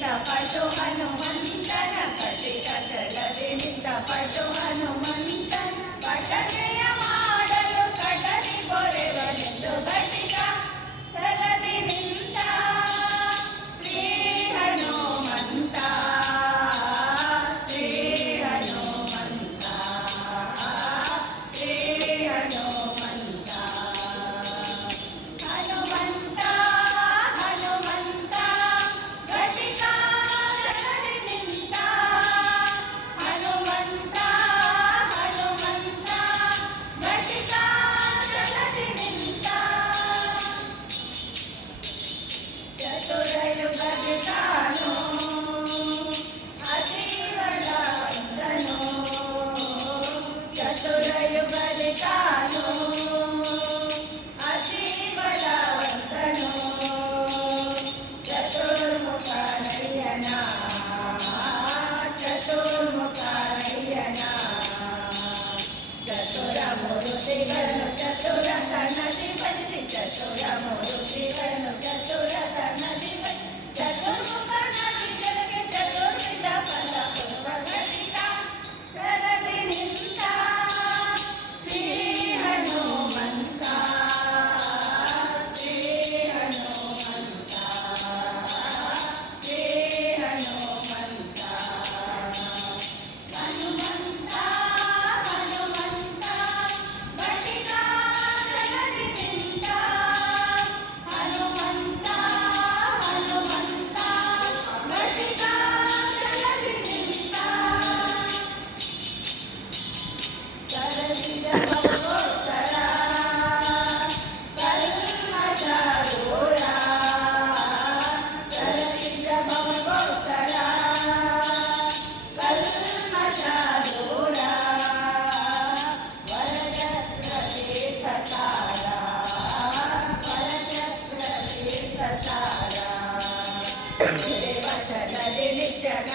ಪಟು ಹನುಮಂತನ ಕಟಿ ಕಟಲದೆ ನಿಂತ ಪಟು ಹನುಮಂತನ ಪಠನೆಯ ಮಾಡಲು ಕಟಲಿ ಕೊರೆವನೆಂದು ಘಟಿಕ ಛಲದಿ ನಿಂತ ಶ್ರೀ ಹನುಮಂತ ಶ್ರೀ ಹನುಮಂತ ಶ್ರೀ ಹನುಮಂತ ಹನುಮಂತ ಹನುಮಂತ ಘಟಿಕ ಛಲದಿ ನಿಂತ ಹನುಮಂತ ಹನುಮಂತ ಘಟಿಕ ಛಲದಿ ನಿಂತ ಚತುರಯುಗದಿ ತಾನು ಅತಿಬಲವಂತನು ಚತುರಯುಗದಿ ತಾನು ಅತಿಬಲವಂತನು ಚತುರ್ಮುಖನಯ್ಯನ ಚತುರ್ಮುಖನಯ್ಯನ ಚತುರ ಮೂರುತಿಗಳನ್ನು ಚತುರ ತನ್ನದಿ ಬದಿಸಿ ಚತುರ ಮೂರುತಿಗಳನ್ನು ಚತುರ ತನ್ನದಿ ಬದಿಸಿ ಚತುರ್ಮುಖನಾಗಿ ಜಗಕ್ಕೆ ಚತುರ್ವಿಧ ಫಲ ಕೊಡುವ ಘಟಿಕ ಛಲದಿ ನಿಂತ ಶ್ರೀ ಹನುಮಂತ ಶ್ರೀ ಹನುಮಂತ ಶ್ರೀ ಹನುಮಂತ ಹನುಮಂತ ಹನುಮಂತ ಘಟಿಕ ಛಲದಿ ನಿಂತ ಹನುಮಂತ ಹನುಮಂತ ಘಟಿಕ ಛಲದಿ ನಿಂತ ಕರಸಿದ ಭಕ್ತೋತ್ತರ ಕಲ್ಮಷದೂರ ಕರಸಿದ ಭಕ್ತೋತ್ತರ ಕಲ್ಮಷದೂರ ವರಚಕ್ರವೇ ಸತಾರ ವರಚಕ್ರವೇ ಸತಾರ ದೇವಚಲದಿ ನಿತ್ಯನ